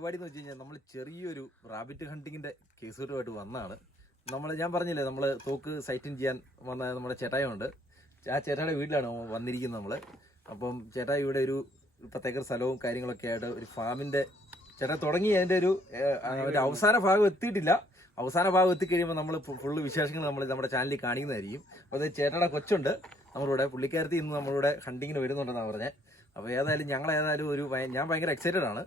പരിപാടി എന്ന് വെച്ച് കഴിഞ്ഞാൽ നമ്മൾ ചെറിയൊരു റാബിറ്റ് ഹണ്ടിങ്ങിന്റെ കേസുമായിട്ട് വന്നതാണ്. ഞാൻ പറഞ്ഞില്ലേ, നമ്മൾ തോക്ക് സൈറ്റിംഗ് ചെയ്യാൻ വന്ന നമ്മുടെ ചേട്ടായുണ്ട്. ആ ചേട്ടായുടെ വീട്ടിലാണ് വന്നിരിക്കുന്നത് നമ്മൾ. അപ്പം ചേട്ടായി ഇവിടെ ഒരു 10 ഏക്കർ സ്ഥലവും കാര്യങ്ങളൊക്കെ ആയിട്ട് ഒരു ഫാമിന്റെ ചേട്ടാ തുടങ്ങി. അതിന്റെ ഒരു അവസാന ഭാഗം എത്തിയിട്ടില്ല. അവസാന ഭാഗം എത്തിക്കഴിയുമ്പോൾ നമ്മൾ ഫുള്ള് വിശേഷങ്ങൾ നമ്മൾ നമ്മുടെ ചാനലിൽ കാണിക്കുന്നതായിരിക്കും. അപ്പോൾ അത് ചേട്ടയുടെ കൊച്ചുണ്ട് നമ്മളിവിടെ, പുള്ളിക്കാരത്തി ഇന്ന് നമ്മളിവിടെ ഹണ്ടിങ്ങിന് വരുന്നുണ്ടെന്നാണ് പറഞ്ഞത്. അപ്പോൾ ഏതായാലും ഞാൻ ഭയങ്കര എക്സൈറ്റഡ് ആണ്.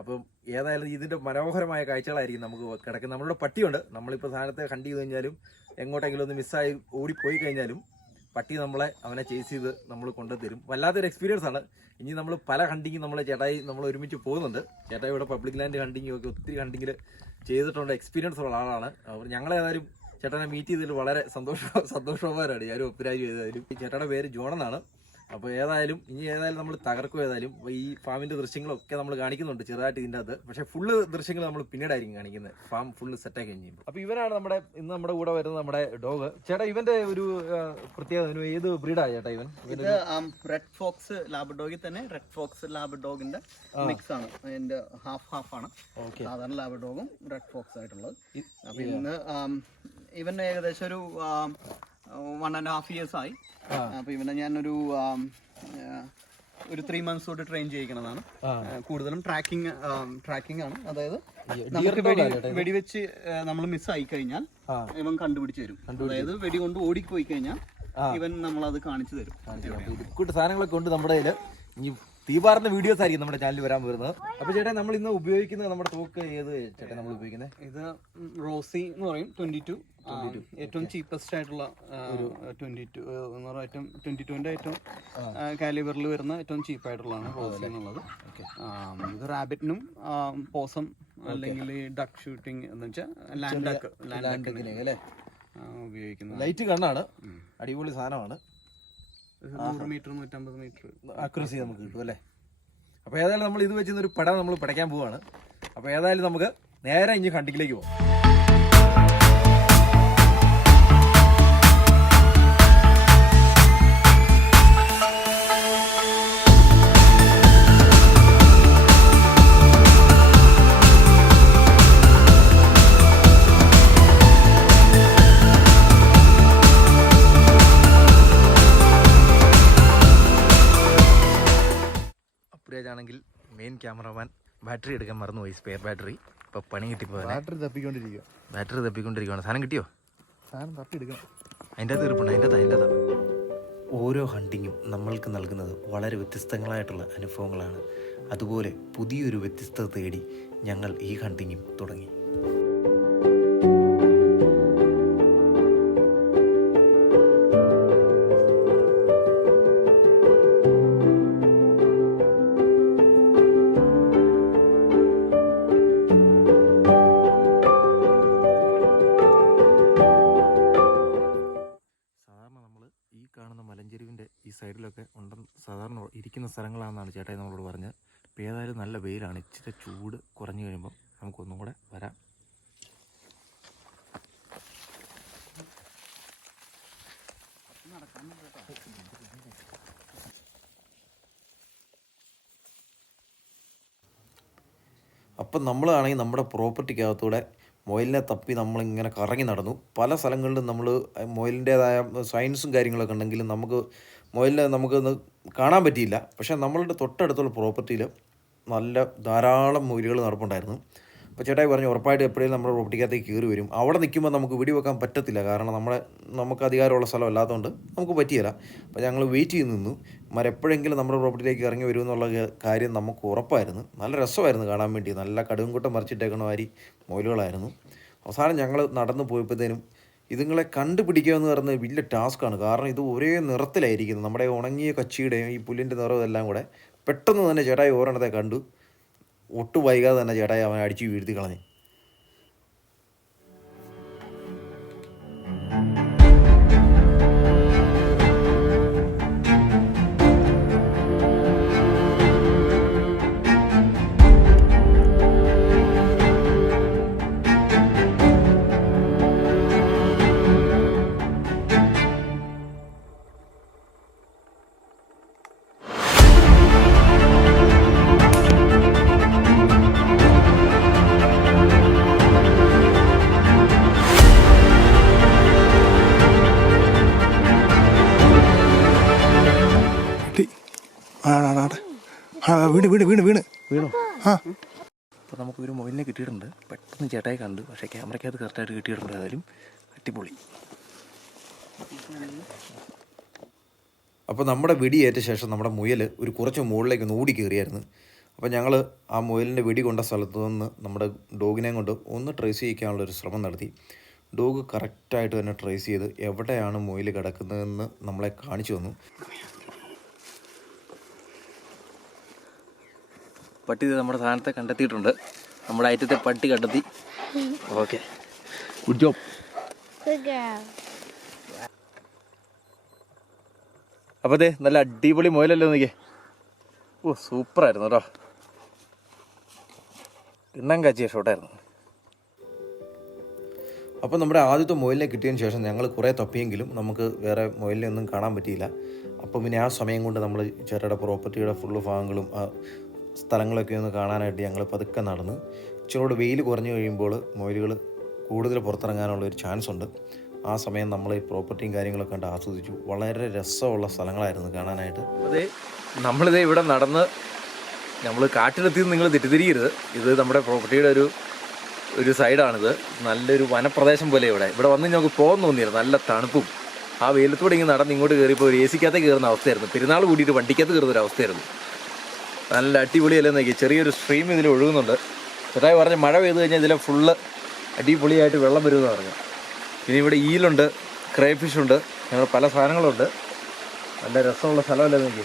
അപ്പം ഏതായാലും ഇതിൻ്റെ മനോഹരമായ കാഴ്ചകളായിരിക്കും നമുക്ക് കിടക്കുന്നത്. നമ്മളുടെ പട്ടിയുണ്ട്. നമ്മളിപ്പോൾ സാധനത്തെ ഹണ്ട് ചെയ്ത് കഴിഞ്ഞാലും എങ്ങോട്ടെങ്കിലും ഒന്ന് മിസ്സായി ഓടിപ്പോയി കഴിഞ്ഞാലും പട്ടി അവനെ ചേസ് ചെയ്ത് നമ്മൾ കൊണ്ടുതരും. വല്ലാത്തൊരു എക്സ്പീരിയൻസ് ആണ്. ഇനി നമ്മൾ പല ഹണ്ടിങ്ങും നമ്മൾ ഒരുമിച്ച് പോകുന്നുണ്ട്. ചേട്ടായി ഇവിടെ പബ്ലിക് ലാൻഡ് ഹണ്ടിങ്ങും ഒക്കെ ഒത്തിരി ഹണ്ടിങ്ങിൽ ചെയ്തിട്ടുണ്ട്, എക്സ്പീരിയൻസ് ഉള്ള ആളാണ്. അവർ ഞങ്ങളേതായാലും ചേട്ടനെ മീറ്റ് ചെയ്തതിൽ വളരെ സന്തോഷവാനാണ്. ഞാനും ഒപ്പിരാജ് ചെയ്താലും. ഈ ചേട്ടയുടെ പേര് ജോൺ എന്നാണ്. അപ്പോൾ ഏതായാലും നമ്മൾ തകർക്കും. ഏതായാലും ഈ ഫാമിൻ്റെ ദൃശ്യങ്ങളൊക്കെ നമ്മൾ കാണിക്കുന്നുണ്ട് ചെറുതായിട്ട് ഇതിൻ്റെ അകത്ത്. പക്ഷേ ഫുള്ള് ദൃശ്യങ്ങൾ നമ്മൾ പിന്നീടായിരിക്കും കാണിക്കുന്നത്, ഫാം ഫുള്ള് സെറ്റാക്കി കഴിയുമ്പോൾ. അപ്പോൾ ഇവനാണ് ഇന്ന് നമ്മുടെ കൂടെ വരുന്നത് നമ്മുടെ ഡോഗ്. ചേട്ടാ ഇവന്റെ ഒരു പ്രത്യേകത, ഏത് ബ്രീഡാണ് ചേട്ടാ ഇവൻ? ഇത് റെഡ് ഫോക്സ് ലാബ്രഡോഗിൽ തന്നെ റെഡ് ഫോക്സ് ലാബ്രഡോഗിന്റെ മിക്സ് ആണ്. അതിന്റെ ഹാഫ് ആണ് സാധാരണ ലാബ്രഡോഗും റെഡ് ഫോക്സ് ആയിട്ടുള്ളത്. അപ്പൊ ഇന്ന് ഇവൻ ഏകദേശം ഒരു 1.5 years ആയി. അപ്പൊ ഇവനെ ഞാനൊരു 3 months തൊട്ട് ട്രെയിൻ ചെയ്യിക്കണതാണ്. കൂടുതലും ട്രാക്കിംഗ് ആണ്. അതായത് നമുക്ക് വെടിവെച്ച് നമ്മൾ മിസ് ആയി കഴിഞ്ഞാൽ ഇവൻ കണ്ടുപിടിച്ച് തരും. അതായത് വെടി കൊണ്ട് ഓടിപ്പോയി കഴിഞ്ഞാൽ ഇവൻ നമ്മളത് കാണിച്ചു തരും. ഇക്കൂട്ട് സാധനങ്ങളൊക്കെ ഉണ്ട് നമ്മുടെ കയ്യിൽ. ഇനി തീപാറിന്റെ വീഡിയോസ് ആയിരിക്കും നമ്മുടെ ചാനലിൽ വരാൻ വരുന്നത്. അപ്പൊ ചേട്ടാ നമ്മൾ ഇന്ന് ഉപയോഗിക്കുന്നത് നമ്മുടെ തോക്ക് ഏത് ചേട്ടാ നമ്മൾ ഉപയോഗിക്കുന്നത്? ഇത് റോസി എന്ന് പറയും. 22 ഏറ്റവും ചീപ്പസ്റ്റ് ആയിട്ടുള്ള ഒരു 22 എന്ന് പറയുമ്പോൾ 22ന്റെ ഏറ്റവും കാലിബറിൽ വരുന്ന ഏറ്റവും ചീപ്പായിട്ടുള്ളതാണ് റോസി എന്നുള്ളത്. ഇത് റാബിറ്റിനും പോസം അല്ലെങ്കിൽ ഡക്ക് ഷൂട്ടിങ് എന്ന് വെച്ചാൽ ലാൻഡ് ഉപയോഗിക്കുന്നത്. ലൈറ്റ് കണ്ണാണ്, അടിപൊളി സാധനമാണ്. 100 മീറ്റർ 150 മീറ്റർ അക്യുറസി നമുക്ക് കിട്ടും അല്ലേ. അപ്പോൾ ഏതായാലും നമ്മൾ ഇത് വെച്ചൊരു പടം നമ്മൾ പടയ്ക്കാൻ പോവാണ്. അപ്പോൾ ഏതായാലും നമുക്ക് നേരെ ഇനി ഹണ്ടിങ്ങിലേക്ക് പോകാം. ആണെങ്കിൽ മെയിൻ ക്യാമറമാൻ ബാറ്ററി എടുക്കാൻ മറന്നുപോയി, സ്പെയർ ബാറ്ററി. ഇപ്പൊ പണി കിട്ടിപ്പോ ബാറ്ററി തപ്പിക്കൊണ്ടിരിക്കുകയാണ്. സാധനം കിട്ടിയോ? സാധനം തപ്പിയെടുക്കണം. അതിൻ്റെ അകത്ത് ഇരിപ്പുണ്ട്. അതിൻ്റെ ഓരോ ഹണ്ടിങ്ങും നമ്മൾക്ക് നൽകുന്നത് വളരെ വ്യത്യസ്തങ്ങളായിട്ടുള്ള അനുഭവങ്ങളാണ്. അതുപോലെ പുതിയൊരു വ്യത്യസ്തത തേടി ഞങ്ങൾ ഈ ഹണ്ടിങ്ങും തുടങ്ങി. ഈ സൈഡിലൊക്കെ ഉണ്ടെന്ന് സാധാരണ ഇരിക്കുന്ന സ്ഥലങ്ങളാണെന്നാണ് ചേട്ടായി നമ്മളോട് പറഞ്ഞത്. ഇപ്പോൾ ഏതായാലും നല്ല വെയിലാണ്. ഇച്ചിരി ചൂട് കുറഞ്ഞു കഴിയുമ്പോൾ നമുക്കൊന്നും കൂടെ വരാം. അപ്പം നമ്മളാണെങ്കിൽ നമ്മുടെ പ്രോപ്പർട്ടിക്കകത്തൂടെ മൊയിലിനെ തപ്പി നമ്മളിങ്ങനെ കറങ്ങി നടന്നു. പല സ്ഥലങ്ങളിലും നമ്മൾ മൊയിലിൻ്റേതായ സയൻസും കാര്യങ്ങളൊക്കെ ഉണ്ടെങ്കിലും നമുക്ക് മൊയിലിനെ നമുക്കൊന്ന് കാണാൻ പറ്റിയില്ല. പക്ഷേ നമ്മളുടെ തൊട്ടടുത്തുള്ള പ്രോപ്പർട്ടിയിൽ ധാരാളം മൊയിലുകൾ നടപ്പുണ്ടായിരുന്നു. അപ്പോൾ ചേട്ടായി പറഞ്ഞു ഉറപ്പായിട്ട് എപ്പോഴും നമ്മുടെ പ്രോപ്പർട്ടിക്കകത്തേക്ക് കയറി വരും. അവിടെ നിൽക്കുമ്പോൾ നമുക്ക് വെടിവെക്കാൻ പറ്റത്തില്ല, കാരണം നമുക്ക് അധികാരമുള്ള സ്ഥലം അല്ലാത്തതുകൊണ്ട് നമുക്ക് പറ്റിയില്ല. അപ്പോൾ ഞങ്ങൾ വെയിറ്റ് ചെയ്ത് നിന്നു. എപ്പോഴെങ്കിലും നമ്മുടെ പ്രോപ്പർട്ടിയിലേക്ക് ഇറങ്ങി വരും എന്നുള്ള കാര്യം നമുക്ക് ഉറപ്പായിരുന്നു. നല്ല രസമായിരുന്നു കാണാൻ വേണ്ടി. നല്ല കടുകുംകൂട്ടം മറിച്ചിട്ടേക്കണ മാതിരി മൊയിലുകളായിരുന്നു. അവസാനം ഞങ്ങൾ നടന്നു പോയപ്പോഴത്തേനും ഇതുങ്ങളെ കണ്ടുപിടിക്കുക എന്ന് പറയുന്നത് വലിയ ടാസ്ക്കാണ്. കാരണം ഇത് ഒരേ നിറത്തിലായിരിക്കുന്നത്. നമ്മുടെ ഉണങ്ങിയ കച്ചിയുടെയും ഈ പുല്ലിൻ്റെ നിറവും എല്ലാം കൂടെ പെട്ടെന്ന് തന്നെ ചേട്ടായി ഓരോണത്തെ കണ്ടു. ഒട്ടും വൈകാതെ തന്നെ ചേട്ടായി അവനെ അടിച്ച് വീഴ്ത്തി കളഞ്ഞു. വീണോ? ആ അപ്പോൾ നമുക്കൊരു മൊബൈലിനെ കിട്ടിയിട്ടുണ്ട്. പെട്ടെന്ന് ചേട്ടായി കണ്ടു, പക്ഷേ ക്യാമറയ്ക്കകത്ത് കറക്റ്റായിട്ട് കിട്ടിയിട്ടുണ്ട്. ഏതായാലും അടിപൊളി. അപ്പോൾ നമ്മുടെ വെടിയേറ്റ ശേഷം നമ്മുടെ മുയൽ ഒരു കുറച്ച് മുകളിലേക്ക് ഒന്ന് ഓടി കയറിയായിരുന്നു. അപ്പോൾ ഞങ്ങൾ ആ മുയലിൻ്റെ വെടി കൊണ്ട സ്ഥലത്ത് നിന്ന് നമ്മുടെ ഡോഗിനെയും കൊണ്ട് ഒന്ന് ട്രേസ് ചെയ്യിക്കാനുള്ളൊരു ശ്രമം നടത്തി. ഡോഗ് കറക്റ്റായിട്ട് തന്നെ ട്രേസ് ചെയ്ത് എവിടെയാണ് മുയൽ കിടക്കുന്നതെന്ന് നമ്മളെ കാണിച്ചു തന്നു. പട്ടി നമ്മുടെ സാധനത്തെ കണ്ടെത്തിയിട്ടുണ്ട്. നമ്മുടെ ഐറ്റത്തെ പട്ടി കണ്ടെത്തി. Okay, good job. അപ്പോൾ അതെ നല്ല അടിപൊളി മുയലല്ലേ നോക്കിയേ. ഓ സൂപ്പറായിരുന്നു കേട്ടോ. കിണ്ണം കാച്ചിയ ഷോട്ടായിരുന്നു. അപ്പോൾ നമ്മുടെ ആദ്യത്തെ മുയലിനെ കിട്ടിയതിന് ശേഷം ഞങ്ങൾ കുറേ തപ്പിയെങ്കിലും നമുക്ക് വേറെ മുയലിനെ ഒന്നും കാണാൻ പറ്റിയില്ല. അപ്പോൾ പിന്നെ ആ സമയം കൊണ്ട് നമ്മൾ ചേട്ടയുടെ പ്രോപ്പർട്ടിയുടെ ഫുള്ള് ഭാഗങ്ങളും ആ സ്ഥലങ്ങളൊക്കെ ഒന്ന് കാണാനായിട്ട് ഞങ്ങൾ പതുക്കെ നടന്ന്. ഇച്ചിരി വെയിൽ കുറഞ്ഞു കഴിയുമ്പോൾ മുയലുകൾ കൂടുതൽ പുറത്തിറങ്ങാനുള്ളൊരു ചാൻസ് ഉണ്ട്. ആ സമയം നമ്മൾ ഈ പ്രോപ്പർട്ടിയും കാര്യങ്ങളൊക്കെ കണ്ട് ആസ്വദിച്ചു. വളരെ രസമുള്ള സ്ഥലങ്ങളായിരുന്നു കാണാനായിട്ട്. അതെ, നമ്മളിതേ ഇവിടെ നടന്ന് നമ്മൾ കാട്ടിലെത്തിയെന്ന് നിങ്ങൾ തെറ്റിദ്ധരിക്കരുത്. ഇത് നമ്മുടെ പ്രോപ്പർട്ടിയുടെ ഒരു സൈഡാണിത്. നല്ലൊരു വനപ്രദേശം പോലെ ഇവിടെ വന്ന് ഞങ്ങൾക്ക് പോകാൻ തോന്നിയിരുന്നു. നല്ല തണുപ്പും ആ വെയിലത്തൂടെ ഇങ്ങനെ നടന്ന് ഇങ്ങോട്ട് കയറിയപ്പോൾ ഒരു AC-ക്കകത്ത് കയറുന്ന അവസ്ഥയായിരുന്നു. പെരുന്നാൾ കൂടിയിട്ട് വണ്ടിക്കകത്ത് കയറുന്നൊരു അവസ്ഥയായിരുന്നു. നല്ല അടിപൊളിയല്ലേ നോക്കി. ചെറിയൊരു സ്ട്രീം ഇതിൽ ഒഴുകുന്നുണ്ട്. ചേട്ടായി പറഞ്ഞ മഴ പെയ്ത് കഴിഞ്ഞാൽ ഇതിലെ ഫുള്ള് അടിപൊളിയായിട്ട് വെള്ളം വരുമെന്ന് പറഞ്ഞു. പിന്നെ ഇവിടെ ഈലുണ്ട്, ക്രേഫിഷുണ്ട്, ഞങ്ങൾ പല സാധനങ്ങളുണ്ട്. നല്ല രസമുള്ള സ്ഥലമല്ലേ നോക്കി.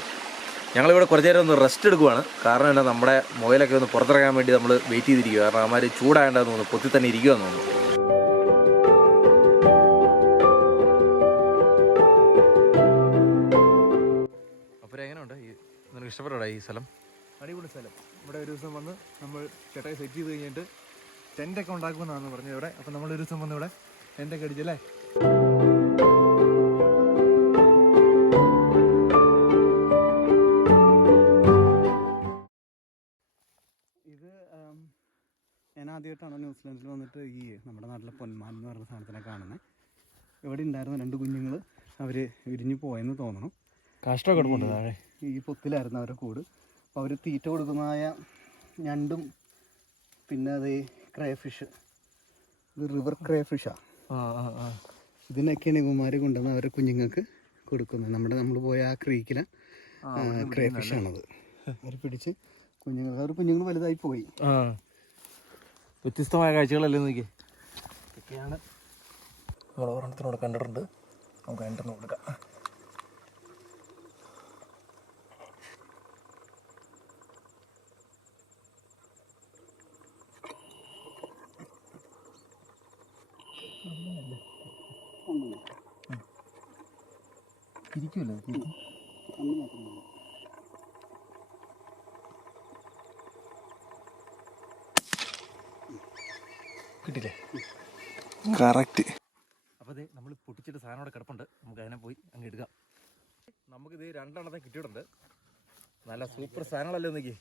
ഞങ്ങളിവിടെ കുറച്ച് നേരം ഒന്ന് റെസ്റ്റ് എടുക്കുവാണ്. കാരണം എന്താ, നമ്മുടെ മുയലൊക്കെ ഒന്ന് പുറത്തിറങ്ങാൻ വേണ്ടി നമ്മൾ വെയിറ്റ് ചെയ്തിരിക്കുക. കാരണം അവന്മാർ ചൂടാകേണ്ടതെന്ന് തോന്നുന്നു, പൊത്തി തന്നെ ഇരിക്കുമെന്ന് തോന്നുന്നു. അപ്പോൾ എങ്ങനെയുണ്ട് നിനക്ക് ഇഷ്ടപ്പെട്ടോ ഈ സ്ഥലം? അടിപൊളി സ്ഥലം. ഇവിടെ ഒരു ദിവസം വന്ന് നമ്മൾ ചേട്ടായി സെറ്റ് ചെയ്ത് കഴിഞ്ഞിട്ട് ടെൻ്റൊക്കെ ഉണ്ടാക്കുമെന്നാണ് പറഞ്ഞത് ഇവിടെ. അപ്പം നമ്മൾ ഒരു ദിവസം വന്ന് ഇവിടെ ടെൻ്റൊക്കെ അടിച്ചല്ലേ. ഇത് ഞാൻ ആദ്യമായിട്ടാണ് ന്യൂസിലാൻഡിൽ വന്നിട്ട് ഈ നമ്മുടെ നാട്ടിലെ പൊന്മാൻ എന്ന് പറഞ്ഞ സാധനത്തിനെ കാണുന്നത്. ഇവിടെ ഉണ്ടായിരുന്ന 2 കുഞ്ഞുങ്ങൾ അവർ വിരിഞ്ഞു പോയെന്ന് തോന്നണം. കാഷ്ടമൊക്കെ എടുക്കുന്നുണ്ട് താഴെ. ഈ പൊത്തിലായിരുന്നു അവരുടെ കൂട്. അപ്പോൾ അവർ തീറ്റ കൊടുക്കുന്നതായ ഞണ്ടും പിന്നെ അത് ക്രേഫിഷ്, ഇത് റിവർ ക്രേഫിഷാണ്. ഇതിനൊക്കെയാണ് ഇവന്മാർ കൊണ്ടുവന്ന് അവരുടെ കുഞ്ഞുങ്ങൾക്ക് കൊടുക്കുന്നത്. നമ്മൾ പോയ ആ ക്രീക്കിലെ ക്രേഫിഷാണത്. അവർ പിടിച്ച് കുഞ്ഞുങ്ങൾ വലുതായി പോയി. വ്യത്യസ്തമായ കാഴ്ചകളല്ലേ നോക്കി. ഇതൊക്കെയാണ് നമ്മൾ ഒരെണ്ണത്തിനോട് കണ്ടിട്ടുണ്ട്. നമുക്ക് രണ്ടെണ്ണം കൊടുക്കാം. ഇരിക്കുമല്ലോ കിട്ടില്ലേ? കറക്റ്റ്. അപ്പോൾ അതെ നമ്മൾ പൊട്ടിച്ചിട്ട് സാധനം അവിടെ കിടപ്പുണ്ട്. നമുക്ക് അതിനെ പോയി അങ്ങ് എടുക്കാം. നമുക്കിത് 2 എണ്ണത്തെ കിട്ടിയിട്ടുണ്ട്. നല്ല സൂപ്പർ സാധനങ്ങളല്ലേ നോക്കി.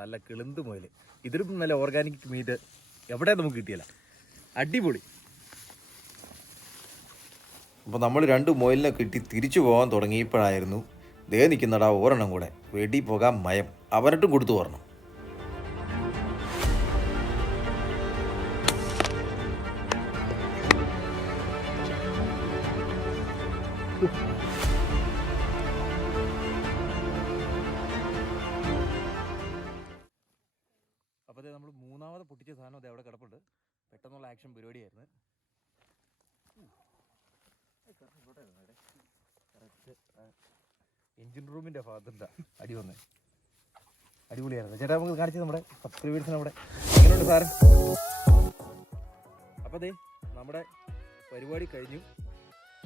നല്ല കിളുന്ത് മുയൽ. ഇതിലും നല്ല ഓർഗാനിക് മീറ്റ് എവിടെ നമുക്ക് കിട്ടിയല്ല. അടിപൊളി. അപ്പോൾ നമ്മൾ 2 മുയലിനെ കിട്ടി തിരിച്ചു പോകാൻ തുടങ്ങിയപ്പോഴായിരുന്നു ദേ നിൽക്കുന്നടാ ഒരെണ്ണം കൂടെ. വെടി പോകാൻ മയം. അവനിട്ടും കൊടുത്തു പോരണം. അപ്പോൾ അതെ നമ്മൾ 3ാമത് പൊട്ടിച്ച സാധനം അത് അവിടെ കിടപ്പുണ്ട്. പെട്ടെന്നുള്ള ആക്ഷൻ പരിപാടിയായിരുന്നു. എഞ്ചിൻ റൂമിൻ്റെ ഭാഗത്തുണ്ട് അടി വന്നേ. അടിപൊളിയായിരുന്നു. ചേട്ടാ നമുക്ക് കാണിച്ചത് നമ്മുടെ സബ്സ്ക്രൈബേഴ്സിന് അവിടെ എങ്ങനെയുണ്ട് സാധനം. അപ്പോൾ അതെ നമ്മുടെ പരിപാടി കഴിഞ്ഞു.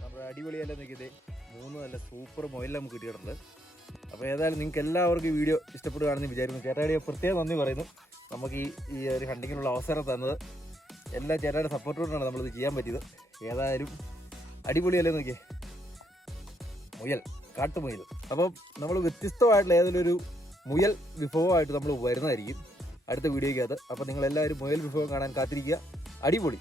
നമ്മുടെ അടിപൊളിയല്ലേ നോക്കിയതേ. 3 നല്ല സൂപ്പർ മുയൽ നമുക്ക് കിട്ടിയിട്ടുണ്ട്. അപ്പോൾ ഏതായാലും നിങ്ങൾക്ക് എല്ലാവർക്കും ഈ വീഡിയോ ഇഷ്ടപ്പെടുകയാണെന്ന് വിചാരിക്കുന്നു. ചേട്ടായുടെ പ്രത്യേകം നന്ദി പറയുന്നു. നമുക്ക് ഈ ഒരു ഹണ്ടിങ്ങിനുള്ള അവസരം തന്നത് എല്ലാ ചേട്ടായുടെ സപ്പോർട്ടോടാണ് നമ്മളിത് ചെയ്യാൻ പറ്റിയത്. ഏതായാലും അടിപൊളിയല്ലേ നോക്കിയേ. മുയൽ, കാട്ടുമുയൽ. അപ്പം നമ്മൾ വ്യത്യസ്തമായിട്ടുള്ള ഏതെങ്കിലും ഒരു മുയൽ വിഭവമായിട്ട് നമ്മൾ വരുന്നതായിരിക്കും അടുത്ത വീഡിയോയ്ക്കകത്ത്. അപ്പോൾ നിങ്ങളെല്ലാവരും മുയൽ വിഭവം കാണാൻ കാത്തിരിക്കുക. അടിപൊളി.